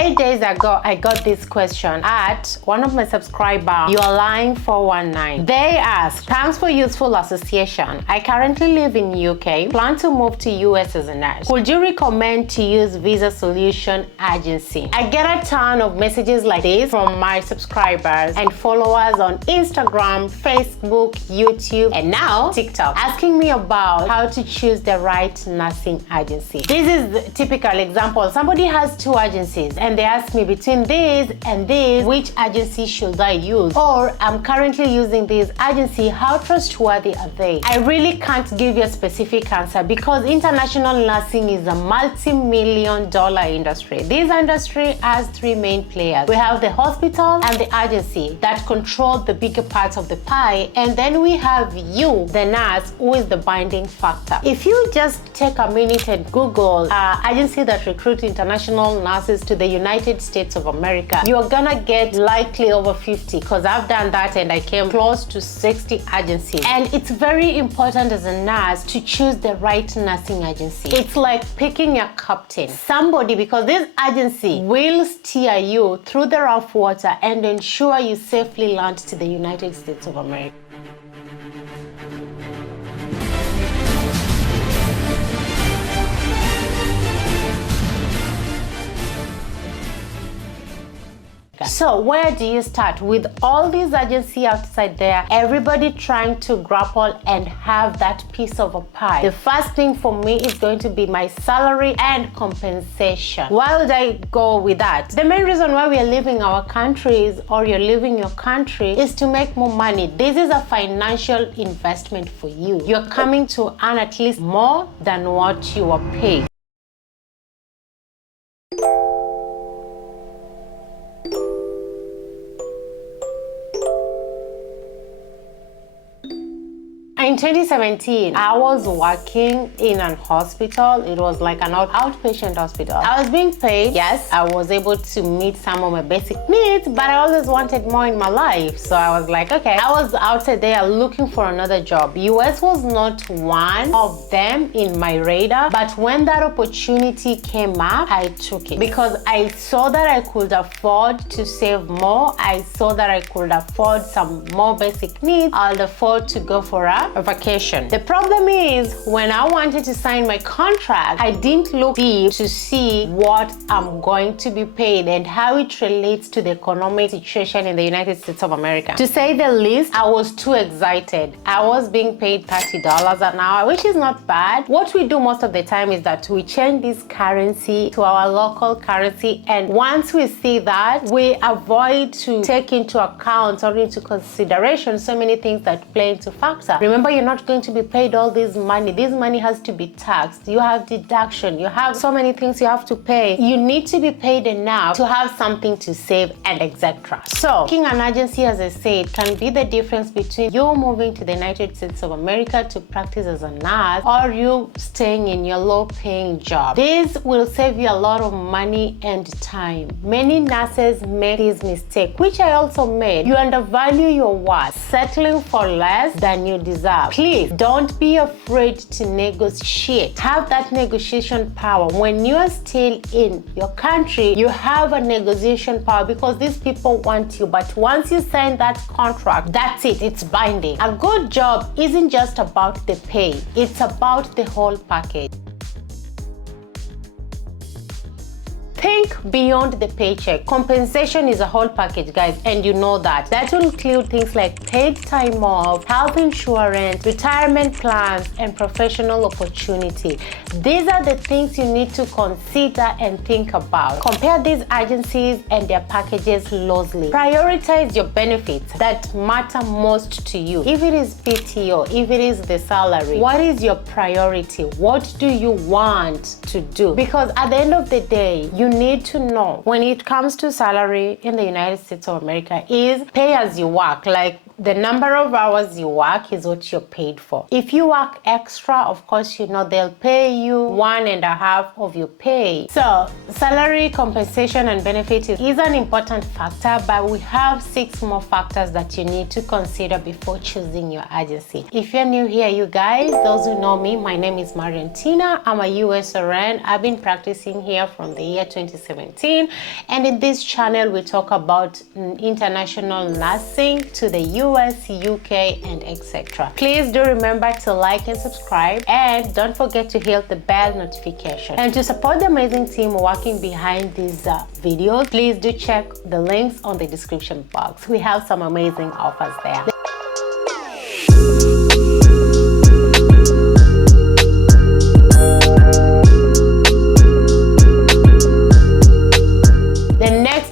8 days ago, I got this question at one of my subscribers, You're Lying 419. They asked, thanks for useful association. I currently live in UK, plan to move to US as a nurse. Would you recommend to use Visa Solution Agency? I get a ton of messages like this from my subscribers and followers on Instagram, Facebook, YouTube, and now TikTok, asking me about how to choose the right nursing agency. This is the typical example. Somebody has 2 agencies and they ask me between this and this, which agency should I use? Or I'm currently using this agency, how trustworthy are they? I really can't give you a specific answer because international nursing is a multi-million-dollar industry. This industry has 3 main players. We have the hospital and the agency that control the bigger parts of the pie, and then we have you, the nurse, who is the binding factor. If you just take a minute and Google agency that recruit international nurses to the United States of America, you're gonna get likely over 50, because I've done that and I came close to 60 agencies. And it's very important as a nurse to choose the right nursing agency. It's like picking a captain, somebody, because this agency will steer you through the rough water and ensure you safely land to the United States of America. So where do you start? With all these agencies outside there, everybody trying to grapple and have that piece of a pie. The first thing for me is going to be my salary and compensation. Why would I go with that? The main reason why we are leaving our countries, or you're leaving your country, is to make more money. This is a financial investment for you. You're coming to earn at least more than what you are paid. In 2017, I was working in an hospital. It was like an outpatient hospital. I was being paid. Yes, I was able to meet some of my basic needs, but I always wanted more in my life. So I was like, okay, I was outside there looking for another job. US was not one of them in my radar, but when that opportunity came up, I took it because I saw that I could afford to save more. I saw that I could afford some more basic needs. I'll afford to go for a vacation. The problem is, when I wanted to sign my contract, I didn't look deep to see what I'm going to be paid and how it relates to the economic situation in the United States of America. To say the least, I was too excited. I was being paid $30 an hour, which is not bad. What we do most of the time is that we change this currency to our local currency, and once we see that, we avoid to take into account or into consideration so many things that play into factor. Remember, you're not going to be paid all this money. This money has to be taxed. You have deduction. You have so many things you have to pay. You need to be paid enough to have something to save, and etc. So, picking an agency, as I said, can be the difference between you moving to the United States of America to practice as a nurse, or you staying in your low-paying job. This will save you a lot of money and time. Many nurses make this mistake, which I also made. You undervalue your worth, settling for less than you deserve. Please don't be afraid to negotiate. Have that negotiation power. When you are still in your country, you have a negotiation power because these people want you. But once you sign that contract, that's it. It's binding. A good job isn't just about the pay. It's about the whole package. Think beyond the paycheck. Compensation is a whole package, guys, and you know that. That will include things like paid time off, health insurance, retirement plans, and professional opportunity. These are the things you need to consider and think about. Compare these agencies and their packages closely. Prioritize your benefits that matter most to you. If it is PTO, if it is the salary, what is your priority? What do you want to do? Because at the end of the day, you need to know when it comes to salary in the United States of America is pay as you work. Like the number of hours you work is what you're paid for. If you work extra, of course, you know, they'll pay you 1.5 of your pay. So salary, compensation, and benefits is an important factor, but we have 6 more factors that you need to consider before choosing your agency. If you're new here, you guys, those who know me, my name is Mariantina. I'm a USRN. I've been practicing here from the year 2017, and in this channel we talk about international nursing to the US, UK, and etc. Please do remember to like and subscribe, and don't forget to hit the bell notification. And to support the amazing team working behind these videos, please do check the links on the description box. We have some amazing offers there.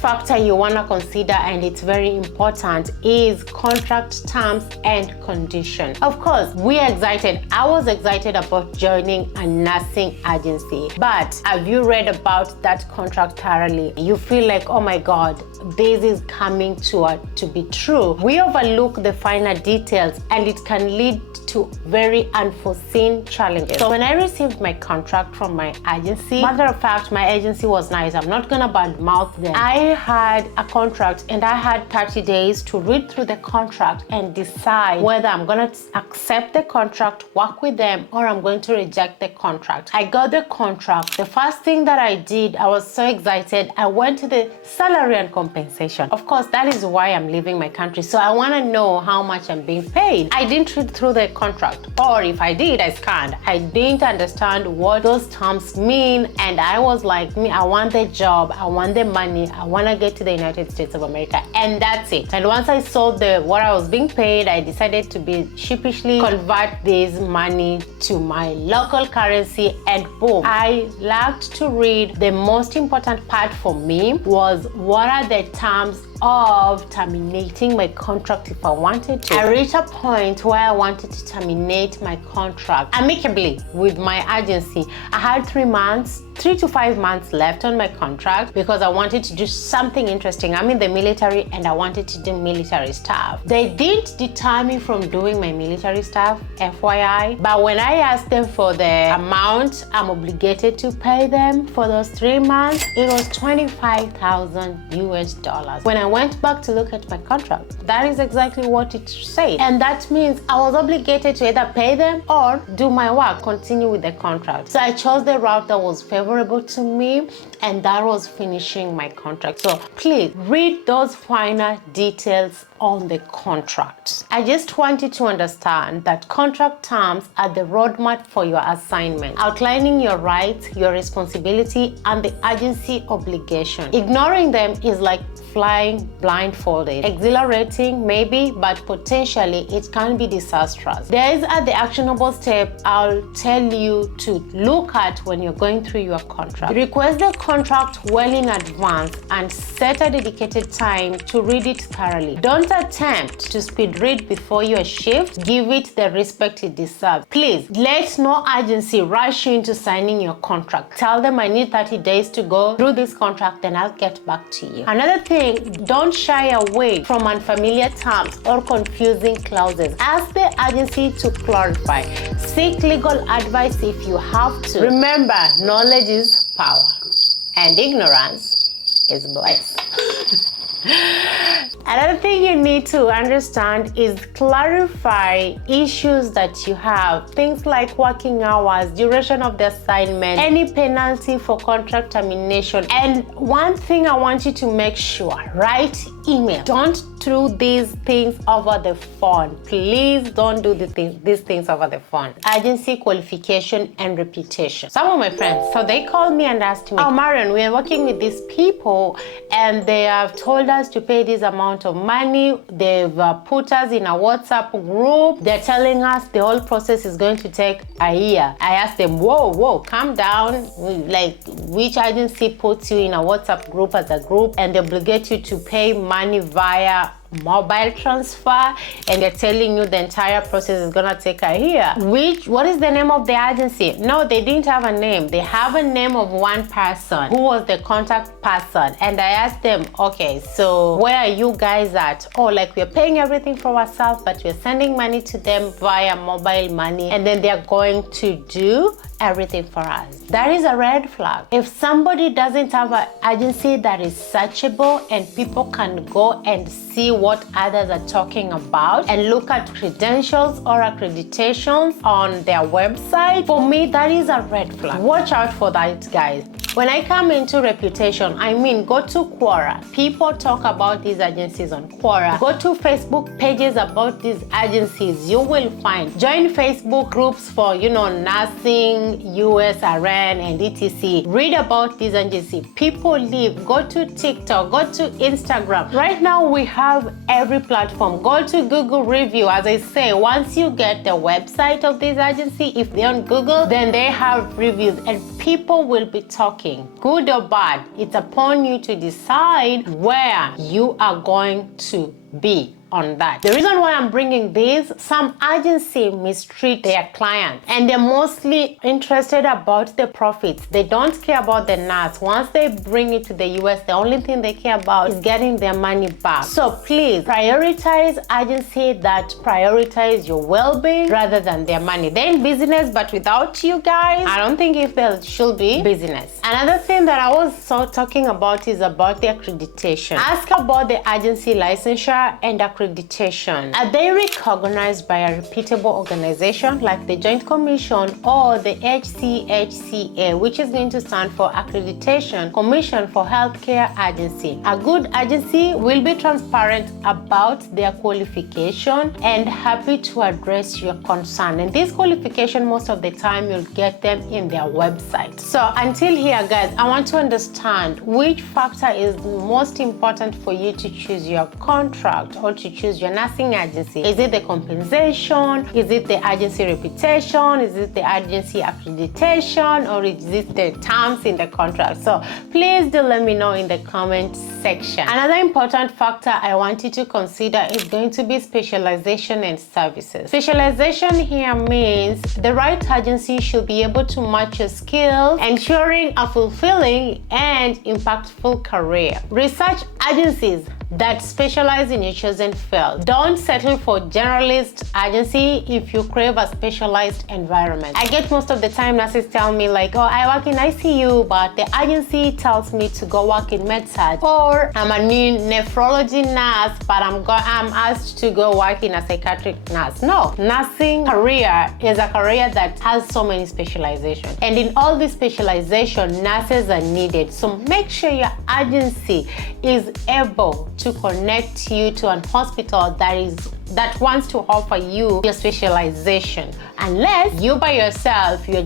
Factor you want to consider, and it's very important, is contract terms and conditions. Of course, we are excited. I was excited about joining a nursing agency, but have you read about that contract thoroughly? You feel like, oh my God, this is coming to be true. We overlook the finer details, and it can lead to very unforeseen challenges. So when I received my contract from my agency, matter of fact, my agency was nice. I'm not gonna badmouth them. I had a contract, and I had 30 days to read through the contract and decide whether I'm gonna accept the contract, work with them, or I'm going to reject the contract. I got the contract. The first thing that I did, I was so excited. I went to the salary and compensation. Of course, that is why I'm leaving my country. So I wanna know how much I'm being paid. I didn't read through the contract, or if I did, I scanned. I didn't understand what those terms mean, and I was like, I want the job, I want the money, I want to get to the United States of America, and that's it. And once I saw what I was being paid, I decided to be sheepishly convert this money to my local currency, and boom, I lacked to read. The most important part for me was, what are the terms of terminating my contract if I wanted to. I reached a point where I wanted to terminate my contract amicably with my agency. I had 3 to 5 months left on my contract because I wanted to do something interesting. I'm in the military, and I wanted to do military stuff. They didn't deter me from doing my military stuff, FYI, but when I asked them for the amount I'm obligated to pay them for those 3 months, it was $25,000 US. When I went back to look at my contract, that is exactly what it said, and that means I was obligated to either pay them or do my work, continue with the contract. So I chose the route that was favorable to me, and that was finishing my contract. So please read those finer details on the contract. I just want you to understand that contract terms are the roadmap for your assignment, outlining your rights, your responsibility, and the agency obligation. Ignoring them is like flying blindfolded. Exhilarating maybe, but potentially it can be disastrous. There is the actionable step I'll tell you to look at when you're going through your contract. Request the contract well in advance and set a dedicated time to read it thoroughly. Don't attempt to speed read before your shift. Give it the respect it deserves. Please let no agency rush you into signing your contract. Tell them I need 30 days to go through this contract, then I'll get back to you. Another thing, don't shy away from unfamiliar terms or confusing clauses. Ask the agency to clarify. Seek legal advice if you have to. Remember, knowledge is power, and ignorance is bliss. Another thing you need to understand is clarify issues that you have. Things like working hours, duration of the assignment, any penalty for contract termination. And one thing I want you to make sure, write email. Don't do these things over the phone. Please don't do these things over the phone. Agency, qualification, and reputation. Some of my friends, so they called me and asked me, oh Marian, we are working with these people and they have told us to pay this amount of money. They've put us in a WhatsApp group. They're telling us the whole process is going to take a year. I asked them, whoa, calm down. Like, which agency puts you in a WhatsApp group as a group and they obligate you to pay money via mobile transfer, and they're telling you the entire process is gonna take a year. What is the name of the agency? No, they didn't have a name. They have a name of one person who was the contact person. And I asked them, okay, so where are you guys at? Oh, like we're paying everything for ourselves, but we're sending money to them via mobile money, and then they're going to do everything for us. That is a red flag. If somebody doesn't have an agency that is searchable and people can go and see what others are talking about and look at credentials or accreditations on their website, for me, that is a red flag. Watch out for that, guys. When I come into reputation, I mean, go to Quora. People talk about these agencies on Quora. Go to Facebook pages about these agencies. You will find. Join Facebook groups for, nursing, USRN, and etc. Read about these agencies. People live. Go to TikTok. Go to Instagram. Right now, we have every platform. Go to Google review. As I say, once you get the website of this agency, if they're on Google, then they have reviews, and people will be talking. Good or bad, it's upon you to decide where you are going to be on that. The reason why I'm bringing this, some agencies mistreat their clients, and they're mostly interested about the profits. They don't care about the nurse. Once they bring it to the US, the only thing they care about is getting their money back. So please prioritize agencies that prioritize your well-being rather than their money. They're in business, but without you guys, I don't think if there should be business. Another thing that I was talking about is about the accreditation. Ask about the agency licensure and accreditation. Are they recognized by a reputable organization like the Joint Commission or the HCHCA, which is going to stand for Accreditation Commission for Healthcare Agency? A good agency will be transparent about their qualification and happy to address your concern. And this qualification, most of the time, you'll get them in their website. So until here, guys, I want to understand which factor is most important for you to choose your contract or to choose your nursing agency. Is it the compensation? Is it the agency reputation? Is it the agency accreditation? Or is it the terms in the contract? So please do let me know in the comment section. Another important factor I want you to consider is going to be specialization and services. Specialization here means the right agency should be able to match your skills, ensuring a fulfilling and impactful career. Research agencies that specialize in your chosen field. Don't settle for generalist agency if you crave a specialized environment. I get most of the time nurses tell me like, oh, I work in ICU, but the agency tells me to go work in med-surg, or I'm a new nephrology nurse, but I'm asked to go work in a psychiatric nurse. No, nursing career is a career that has so many specializations, and in all this specialization, nurses are needed. So make sure your agency is able to connect you to an hospital that wants to offer you your specialization. Unless you by yourself, you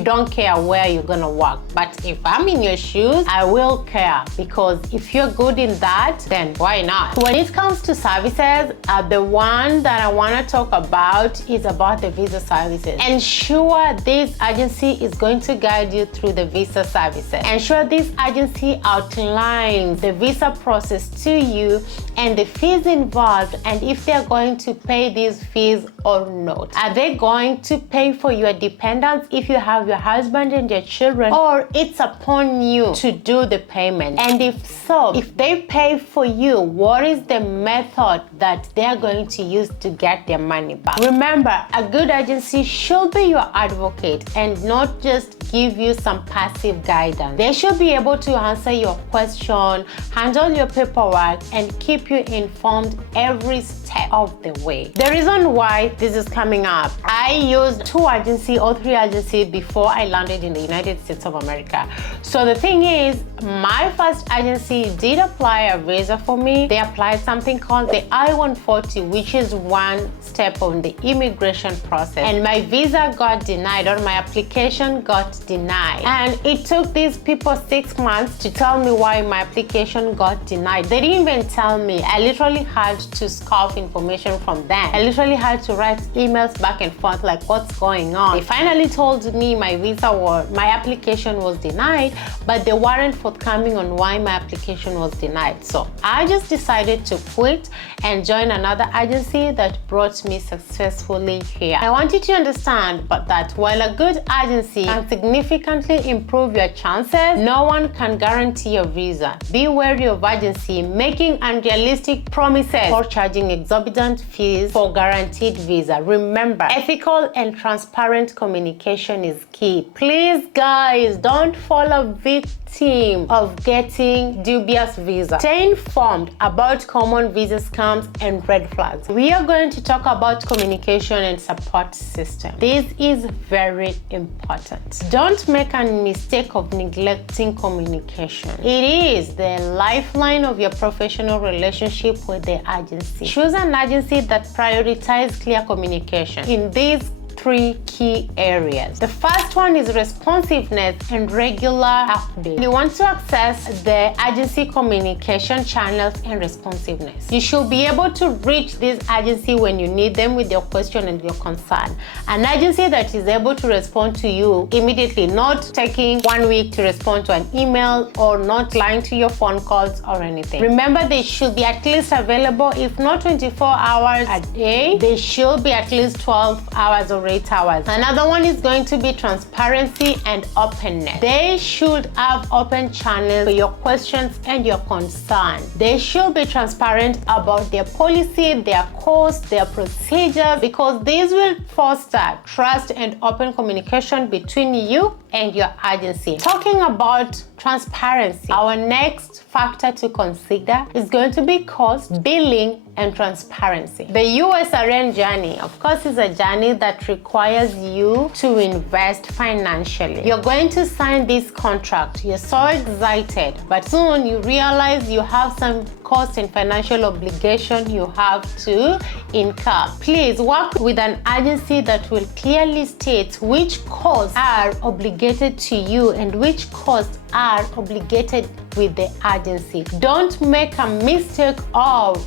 don't care where you're gonna work. But if I'm in your shoes, I will care, because if you're good in that, then why not? When it comes to services, the one that I wanna talk about is about the visa services. Ensure this agency is going to guide you through the visa services. Ensure this agency outlines the visa process to you and the fees involved, and if they're going to pay these fees or not. Are they going to pay for your dependents if you have your husband and your children, or it's upon you to do the payment? And if so, if they pay for you, what is the method that they're going to use to get their money back? Remember, a good agency should be your advocate and not just give you some passive guidance. They should be able to answer your question, handle your paperwork, and keep you informed every step of the way. The reason why this is coming up, I used 2 agencies or 3 agencies before I landed in the United States of America. So the thing is, my first agency did apply a visa for me. They applied something called the I-140, which is one step on the immigration process. And my visa got denied, or my application got got denied. And it took these people 6 months to tell me why my application got denied. They didn't even tell me. I literally had to scoff information from them. I literally had to write emails back and forth like, what's going on? They finally told me my application was denied, but they weren't forthcoming on why my application was denied. So I just decided to quit and join another agency that brought me successfully here. I want you to understand that while a good agency can significantly improve your chances, no one can guarantee your visa. Be wary of agency making unrealistic promises or charging exorbitant fees for guaranteed visa. Remember, ethical and transparent communication is key. Please, guys, don't fall a victim of getting dubious visa. Stay informed about common visa scams and red flags. We are going to talk about communication and support system. This is very important. Don't make a mistake of neglecting communication. It is the lifeline of your professional relationship with the agency. Choose an agency that prioritizes clear communication in these 3 key areas. The first one is responsiveness and regular updates. You want to access the agency communication channels and responsiveness. You should be able to reach this agency when you need them with your question and your concern. An agency that is able to respond to you immediately, not taking 1 week to respond to an email or not lying to your phone calls or anything. Remember, they should be at least available, if not 24 hours a day, they should be at least 12 hours or 8 hours. Another one is going to be transparency and openness. They should have open channels for your questions and your concern. They should be transparent about their policy, their costs, their procedures, because these will foster trust and open communication between you and your agency. Talking about transparency, our next factor to consider is going to be cost, billing, and transparency. The USRN journey, of course, is a journey that requires you to invest financially. You're going to sign this contract. You're so excited, but soon you realize you have some cost and financial obligation you have to incur. Please work with an agency that will clearly state which costs are obligated to you and which costs are obligated with the agency. Don't make a mistake of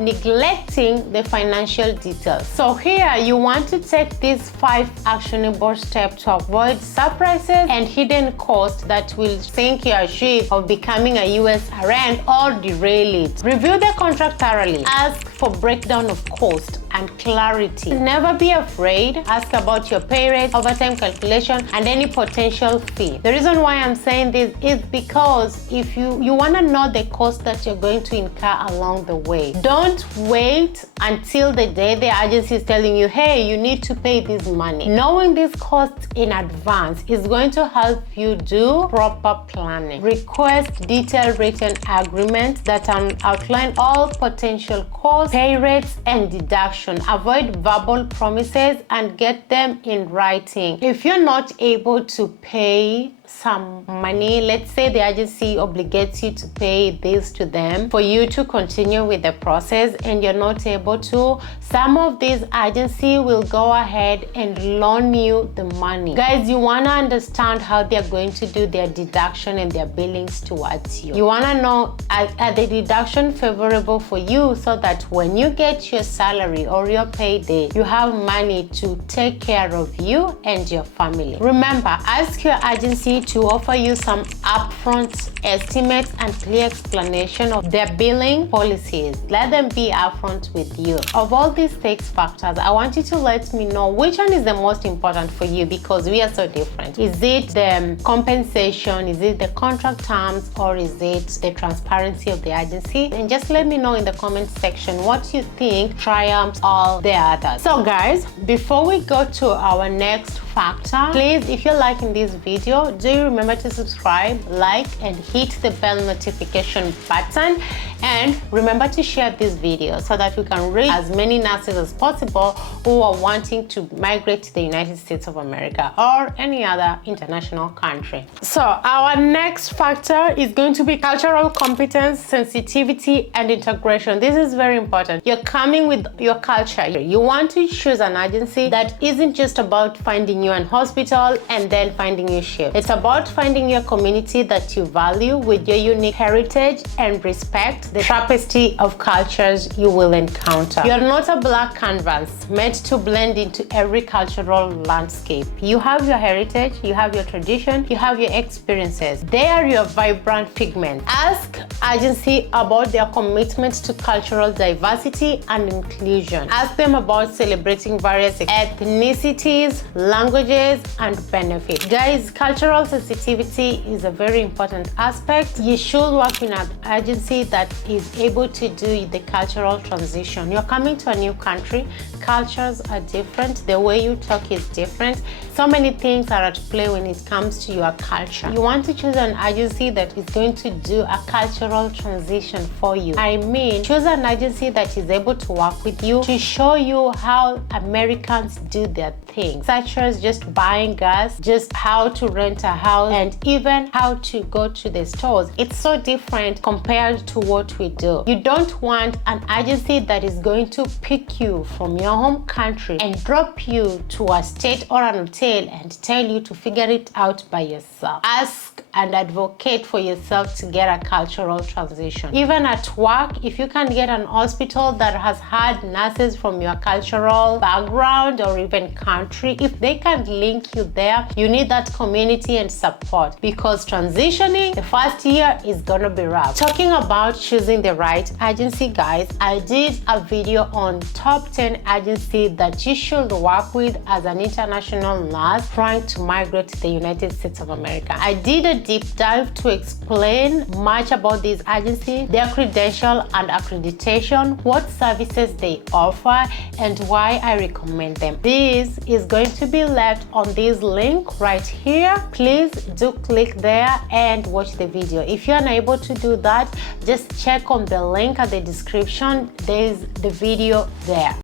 neglecting the financial details. So here you want to take these 5 actionable steps to avoid surprises and hidden costs that will sink your ship of becoming a USRN or derail it. Review the contract thoroughly. Ask for breakdown of cost and clarity. Never be afraid. Ask about your pay rate, overtime calculation, and any potential fee. The reason why I'm saying this is because if you want to know the cost that you're going to incur along the way. Don't wait until the day the agency is telling you, hey, you need to pay this money. Knowing these costs in advance is going to help you do proper planning. Request detailed written agreements that outline all potential costs, pay rates, and deductions. Avoid verbal promises and get them in writing. If you're not able to pay some money, let's say the agency obligates you to pay this to them for you to continue with the process and you're not able to, some of these agencies will go ahead and loan you the money. Guys, you want to understand how they're going to do their deduction and their billings towards you. You want to know, are the deduction favorable for you so that when you get your salary or your payday, you have money to take care of you and your family. Remember, ask your agency to offer you some upfront estimates and clear explanation of their billing policies. Let them be upfront with you. Of all these 6 factors, I want you to let me know which one is the most important for you, because we are so different. Is it the compensation? Is it the contract terms? Or is it the transparency of the agency? And just let me know in the comment section what you think triumphs all the others. So guys, before we go to our next factor, please, if you're liking this video, do remember to subscribe, like, and hit the bell notification button, and remember to share this video so that we can reach as many nurses as possible who are wanting to migrate to the United States of America or any other international country. So our next factor is going to be cultural competence, sensitivity, and integration. This is very important. You're coming with your culture. You want to choose an agency that isn't just about finding you an hospital and then finding you shift. It's about finding your community that you value with your unique heritage and respect the tapestry of cultures you will encounter. You're not a black canvas meant to blend into every cultural landscape. You have your heritage, you have your tradition, you have your experiences. They are your vibrant pigments. Ask agency about their commitment to cultural diversity and inclusion. Ask them about celebrating various ethnicities, languages, and benefits. Guys, cultural sensitivity is a very important aspect. You should work in an agency that is able to do the cultural transition. You're coming to a new country, cultures are different, the way you talk is different. So many things are at play when it comes to your culture. You want to choose an agency that is going to do a cultural transition for you. I mean, choose an agency that is able to work with you to show you how Americans do their things, such as just buying gas, just how to rent a house, and even how to go to the stores. It's so different compared to what we do. You don't want an agency that is going to pick you from your home country and drop you to a state or an hotel and tell you to figure it out by yourself. Ask and advocate for yourself to get a cultural transition. Even at work, if you can get an hospital that has had nurses from your cultural background or even country, if they can link you there, you need that community and support, because transitioning the first year is gonna be rough. Talking about choosing the right agency, guys, I did a video on top 10 agencies that you should work with as an international nurse trying to migrate to the United States of America. I did a deep dive to explain much about these agencies, their credential and accreditation, what services they offer, and why I recommend them. This is going to be left on this link right here. Please do click there and watch the video. If you're unable to do that, just check on the link at the description. There's the video there.